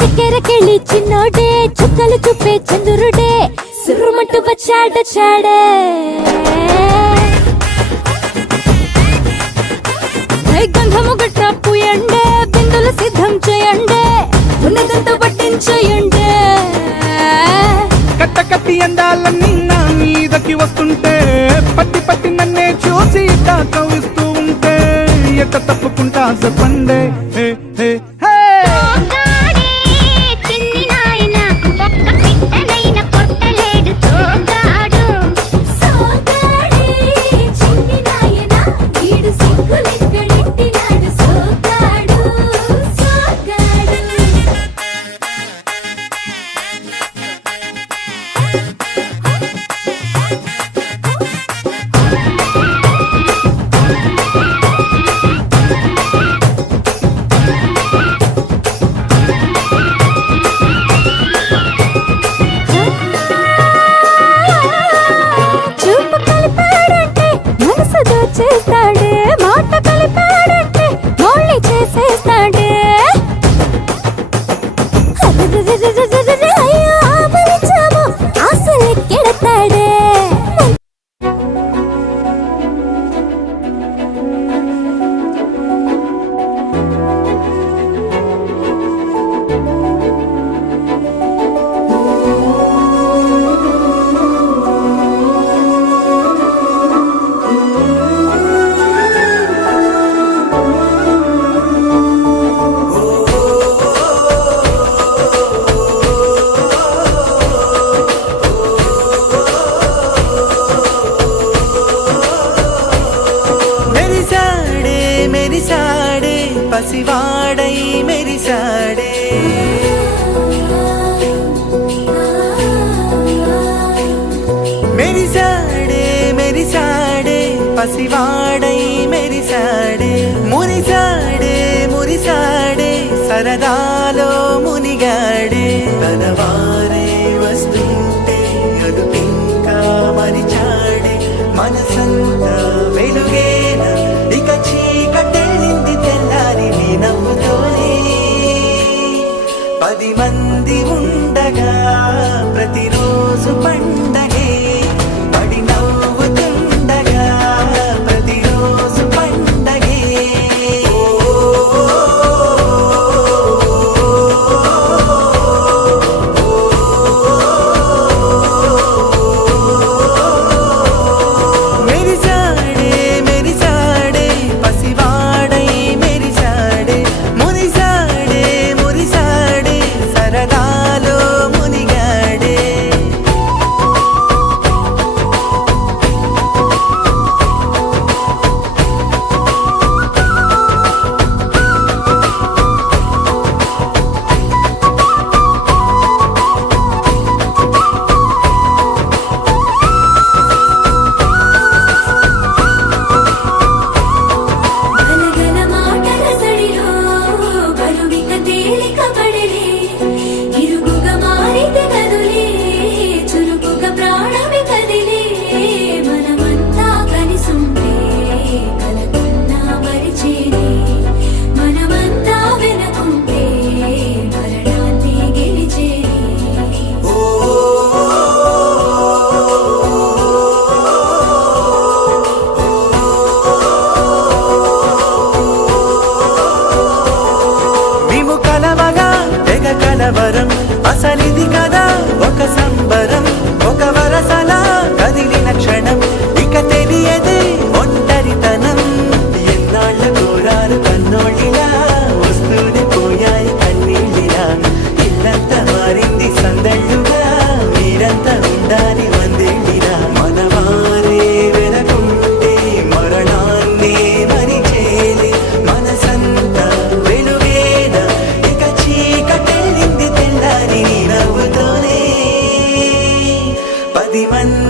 చక్కెరకెళ్ళి చిన్నోడే చుక్కలు చూపే చంద్రుడే సురుమంటూ వచ్చాడే గంధము గట్ట పూయండే బిందులు సిద్ధం చేయండే ఉన్నదంతా పట్టించేయండే కట్ట కట్టి అందాలన్నీ నా మీదకి వస్తుంటే పట్టి పట్టి నన్నే చూసి కవిస్తూ ఉంటే ఎట్ట తప్పుకుంటా చెప్పండే హే హే హే చేస్తాడే మాట కలిపాడంటే మళ్ళీ చేసేస్తాడే అయ్యో ఆపలిచాము ఆశలెక్కెడతాడే పసివాడై మెరిసాడే మెరిసాడే మెరిసాడే పసివాడై మెరిసాడే మురిసాడే మురిసాడే సరదాలో మునిగాడే తనవారే వస్తుంటే అదుపింకా మరిచాడే మనసంతా వెలుగేన ఇక చీకటెళ్ళింది తెల్లారి నీ నవ్వుతోనే 10 మంది ఉండగా ప్రతిరోజు పండగే పడి నవ్వుతుండగా ప్రతిరోజు పండగే పది మంది